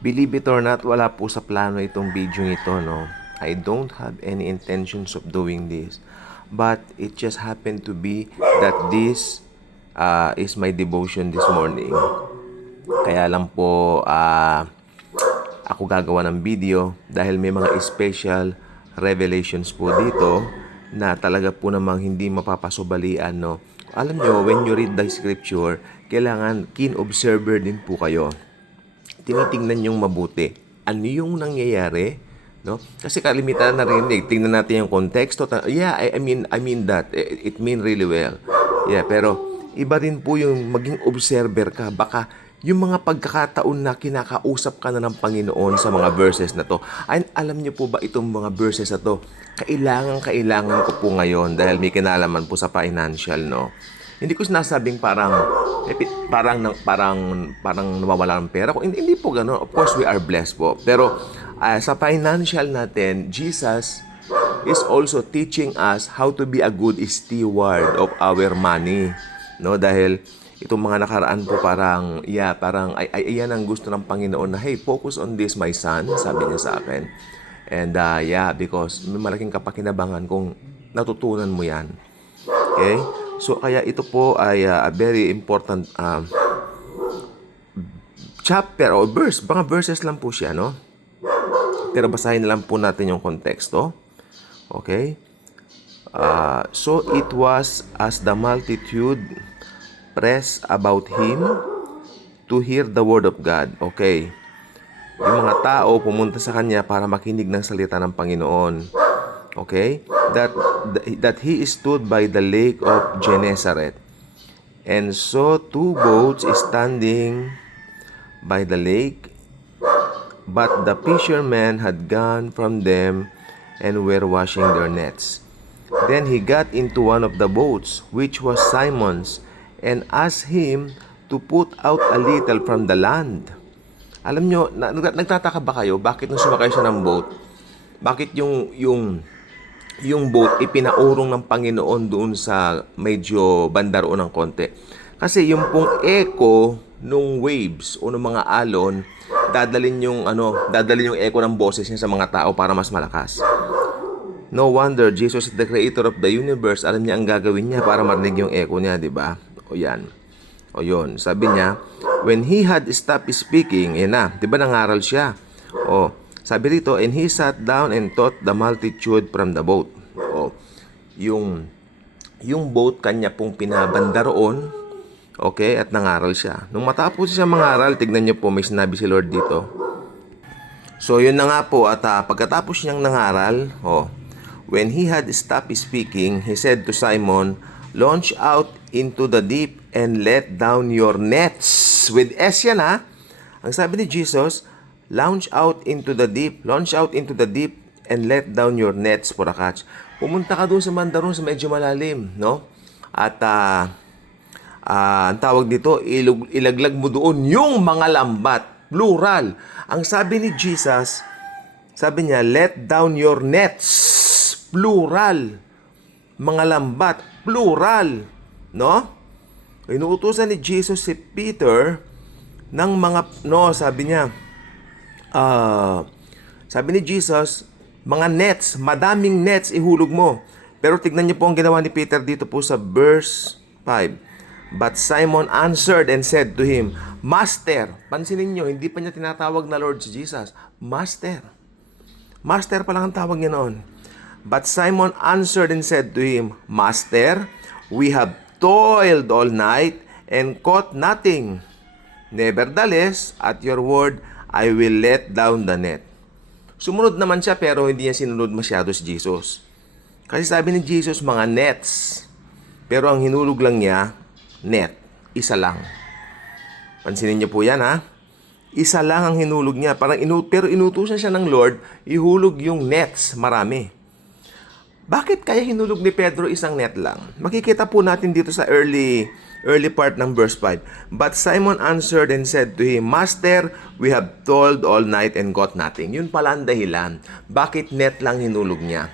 Believe it or not, wala po sa plano itong video ito, no? I don't have any intentions of doing this. But it just happened to be that this is my devotion this morning. Kaya lang po, ako gagawa ng video dahil may mga special revelations po dito na talaga po namang hindi mapapasubalian, no? Alam nyo, when you read the scripture, kailangan keen observer din po kayo. Tinitingnan yung mabuti. Ano yung nangyayari? No? Kasi kalimitan na narinig, tingnan natin yung konteksto. Yeah, I mean that. It mean really well. Yeah, pero iba rin po yung maging observer ka. Baka yung mga pagkakataon na kinakausap ka na ng Panginoon sa mga verses na to. Ay, alam niyo po ba itong mga verses na to? Kailangan ko po ngayon dahil may kinalaman po sa financial, no? Hindi ko sinasabing parang nawawala ng pera. Hindi po gano'n. Of course, we are blessed po. Pero sa financial natin, Jesus is also teaching us how to be a good steward of our money. No, dahil itong mga nakaraan po parang yan ang gusto ng Panginoon na, hey, focus on this, my son, sabi niya sa akin. And because may malaking kapakinabangan kung natutunan mo yan. Okay? So, kaya ito po ay a very important chapter or verse. Mga verses lang po siya, no? Pero basahin na lang po natin yung konteksto. Okay? So, it was as the multitude pressed about him to hear the word of God. Okay? Yung mga tao pumunta sa kanya para makinig ng salita ng Panginoon. Okay? That he stood by the lake of Gennesaret. And saw two boats standing by the lake, but the fishermen had gone from them and were washing their nets. Then he got into one of the boats, which was Simon's, and asked him to put out a little from the land. Alam nyo, nagtataka ba kayo bakit nung sumakay siya ng boat, bakit yung boat ipinaurong ng Panginoon doon sa medyo bandaroon ng konti? Kasi yung pong echo nung waves o ng mga alon, dadalin yung echo ng boses niya sa mga tao para mas malakas. No wonder Jesus is the creator of the universe. Alam niya ang gagawin niya para marinig yung echo niya, di ba? O yan. O yun. Sabi niya, when he had stopped speaking, yan na, di ba nangaral siya? O, sabi rito, and he sat down and taught the multitude from the boat. O, yung boat kanya pong pinabanda roon, okay, at nangaral siya. Nung matapos siya mangaral, tignan niyo po, may sinabi si Lord dito. So, yun na nga po, at pagkatapos niyang nangaral, when he had stopped speaking, he said to Simon, launch out into the deep and let down your nets. With S yan ha. Ang sabi ni Jesus, launch out into the deep and let down your nets for a catch. Pumunta ka doon sa mandaron sa medyo malalim, no? At ang tawag dito, ilaglag mo doon yung mga lambat, plural. Ang sabi ni Jesus, sabi niya, let down your nets, plural. Mga lambat, plural, no? Inuutusan ni Jesus si Peter ng mga, sabi ni Jesus, mga nets, madaming nets ihulog mo. Pero tignan niyo po ang ginawa ni Peter dito po sa verse 5. But Simon answered and said to him, Master, pansinin niyo, hindi pa niya tinatawag na Lord si Jesus. Master. Master pa lang ang tawag niya noon. But Simon answered and said to him, Master, we have toiled all night and caught nothing. Nevertheless, at your word, I will let down the net. Sumunod naman siya pero hindi niya sinunod masyado si Jesus. Kasi sabi ni Jesus, mga nets. Pero ang hinulog lang niya, net. Isa lang. Pansinin niyo po yan ha. Isa lang ang hinulog niya. Pero inutusan siya ng Lord, ihulog yung nets, marami. Bakit kaya hinulog ni Pedro isang net lang? Makikita po natin dito sa early part ng verse 5. But Simon answered and said to him, Master, we have toiled all night and got nothing. Yun pala ang dahilan. Bakit net lang hinulog niya?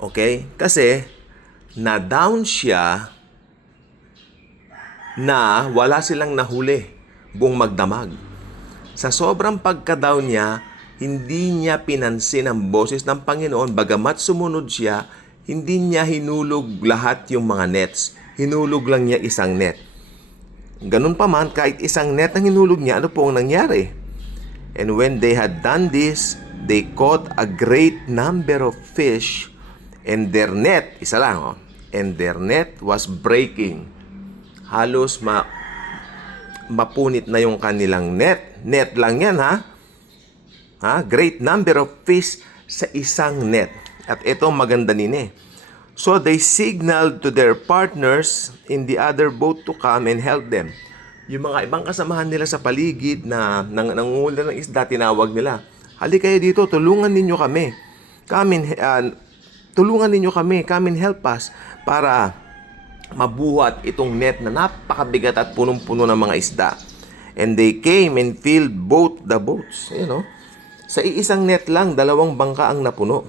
Okay? Kasi, na-down siya na wala silang nahuli buong magdamag. Sa sobrang pagka-down niya, hindi niya pinansin ang boses ng Panginoon. Bagamat sumunod siya, hindi niya hinulog lahat yung mga nets. Hinulog lang niya isang net. Ganun pa man, kahit isang net ang hinulog niya, ano po ang nangyari? And when they had done this, they caught a great number of fish, and their net, isa lang, and their net was breaking. Halos mapunit na yung kanilang net. Net lang yan, ha? Great number of fish sa isang net. At ito maganda din. So they signaled to their partners in the other boat to come and help them. Yung mga ibang kasamahan nila sa paligid na nangungula ng isda, tinawag nila, halika kayo dito, tulungan ninyo kami. Tulungan ninyo kami, come and help us para mabuhat itong net na napakabigat at punong-puno ng mga isda. And they came and filled both the boats. Sa iisang net lang, 2 bangka ang napuno.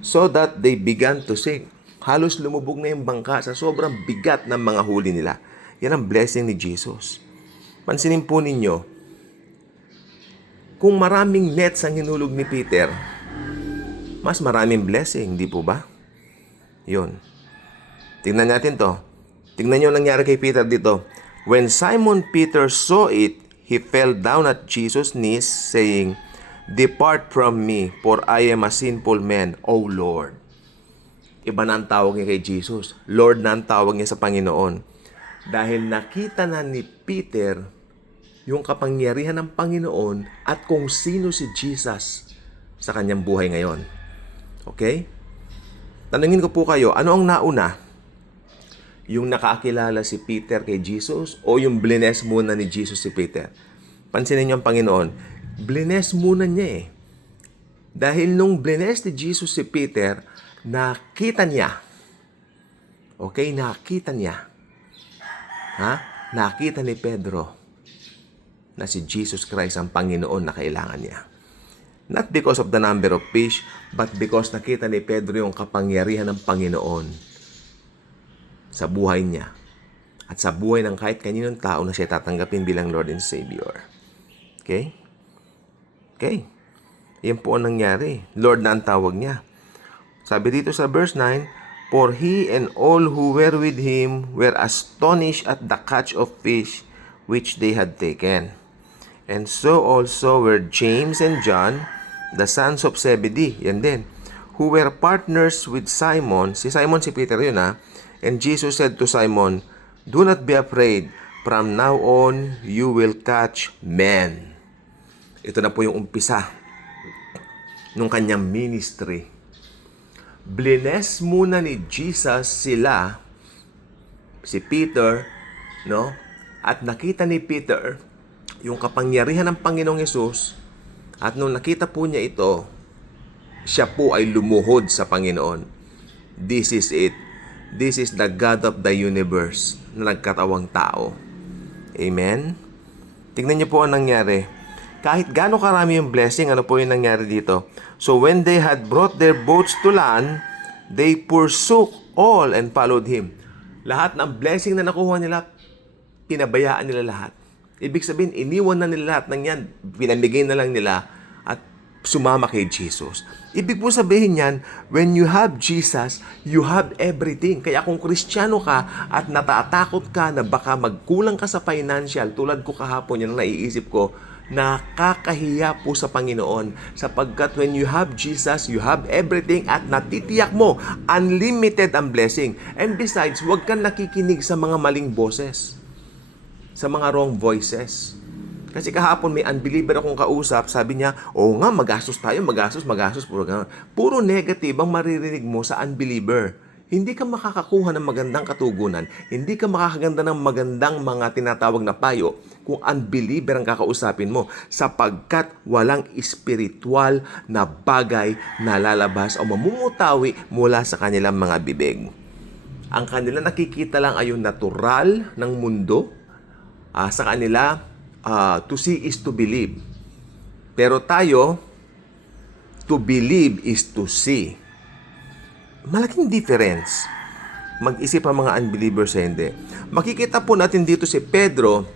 So that they began to sink. Halos lumubog na yung bangka sa sobrang bigat ng mga huli nila. Yan ang blessing ni Jesus. Pansinin po ninyo, kung maraming nets ang hinulog ni Peter, mas maraming blessing, di po ba? Yun. Tingnan natin to. Tingnan nyo nangyari kay Peter dito. When Simon Peter saw it, he fell down at Jesus' knees, saying, "Depart from me, for I am a sinful man, O Lord." Iba na ang tawag niya kay Jesus. Lord na ang tawag niya sa Panginoon. Dahil nakita na ni Peter yung kapangyarihan ng Panginoon at kung sino si Jesus sa kanyang buhay ngayon. Okay? Tanungin ko po kayo, ano ang nauna? Yung nakakilala si Peter kay Jesus o yung blines muna ni Jesus si Peter? Pansinin niyo ang Panginoon, blines muna niya Dahil nung blines ni Jesus si Peter, nakita niya. Okay, nakita niya. Nakita ni Pedro na si Jesus Christ ang Panginoon na kailangan niya. Not because of the number of fish, but because nakita ni Pedro yung kapangyarihan ng Panginoon sa buhay niya at sa buhay ng kahit kaninong tao na siya tatanggapin bilang Lord and Savior. Okay? Okay. Yan po ang nangyari. Lord na ang tawag niya. Sabi dito sa verse 9, "For he and all who were with him were astonished at the catch of fish which they had taken. And so also were James and John, the sons of Zebedee," yan din, "who were partners with Simon." Si Simon, si Peter yun "And Jesus said to Simon, 'Do not be afraid. From now on, you will catch men.'" Ito na po yung umpisa nung kanyang ministry. Blines muna ni Jesus sila, si Peter, at nakita ni Peter yung kapangyarihan ng Panginoong Hesus, at nung nakita po niya ito, siya po ay lumuhod sa Panginoon. This is it. This is the God of the universe na nagkatawang tao. Amen? Tingnan niyo po ang nangyari. Kahit gaano karami yung blessing, ano po yung nangyari dito? "So when they had brought their boats to land, they forsook all and followed him." Lahat ng blessing na nakuha nila, pinabayaan nila lahat. Ibig sabihin, iniwan na nila lahat ng yan. Pinamigay na lang nila at sumama kay Jesus. Ibig po sabihin yan, when you have Jesus, you have everything. Kaya kung Kristiyano ka at natatakot ka na baka magkulang ka sa financial, tulad ko kahapon, yan ang naiisip ko, nakakahiya po sa Panginoon, sapagkat when you have Jesus, you have everything at natitiyak mo, unlimited ang blessing. And besides, huwag kang nakikinig sa mga maling boses, sa mga wrong voices. Kasi kahapon may unbeliever akong kausap, sabi niya, "Oo nga, magastos tayo, magastos, puro negative ang maririnig mo sa unbeliever. Hindi ka makakakuha ng magandang katugunan, hindi ka makakaganda ng magandang mga tinatawag na payo kung unbeliever ang kakausapin mo, sapagkat walang espiritual na bagay na lalabas o mamumutawi mula sa kanilang mga bibig. Ang kanila nakikita lang ay yung natural ng mundo. Sa kanila, to see is to believe. Pero tayo, to believe is to see. Malaking difference. Mag-isip ang mga unbelievers sa hindi. Makikita po natin dito si Pedro,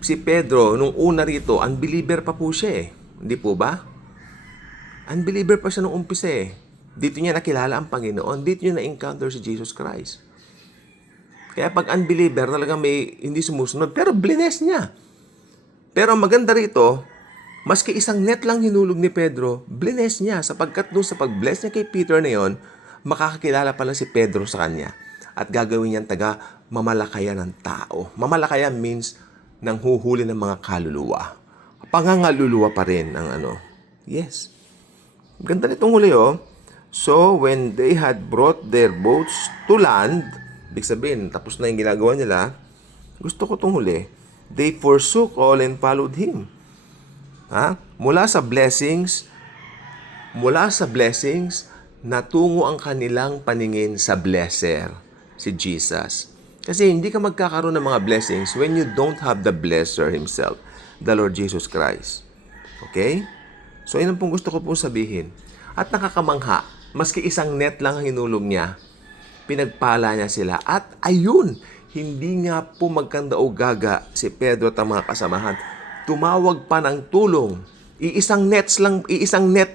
si Pedro, nung una rito, unbeliever pa po siya eh. Hindi po ba? Unbeliever pa siya nung umpisa eh. Dito niya nakilala ang Panginoon. Dito niya na-encounter si Jesus Christ. Kaya pag unbeliever, talagang may hindi sumusunod. Pero blines niya. Pero maganda rito, maski isang net lang hinulog ni Pedro, blines niya. Sapagkat doon sa pag-bless niya kay Peter na yon, makakakilala pala si Pedro sa kanya. At gagawin niyang mamalakayan ng tao. Mamalakayan means nang huhuli ng mga kaluluwa. Pangangaluluwa pa rin ang Yes. Ganda nitong huli So, when they had brought their boats to land, ibig sabihin, tapos na yung ginagawa nila, gusto ko itong huli, they forsook all and followed Him. Mula sa blessings, natungo ang kanilang paningin sa blesser, si Jesus. Kasi hindi ka magkakaroon ng mga blessings when you don't have the blesser Himself, the Lord Jesus Christ. Okay? So, yun ang pong gusto ko pong sabihin. At nakakamangha, maski isang net lang ang hinulog niya, pinagpala niya sila. At ayun, hindi nga po magkanda o gaga si Pedro at ang mga kasamahan. Tumawag pa ng tulong. Iisang net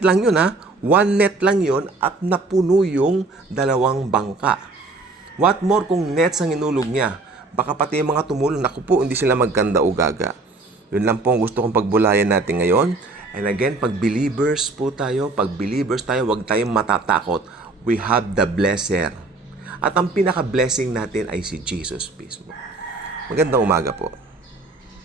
lang yun One net lang yun at napuno yung 2 bangka. What more kung nets ang hinulog niya? Baka pati yung mga tumulong, naku po, hindi sila magkanda o gaga. Yun lang po ang gusto kong pagbulayan natin ngayon. And again, pag believers tayo, huwag tayong matatakot. We have the blesser. At ang pinaka-blessing natin ay si Jesus mismo. Magandang umaga po.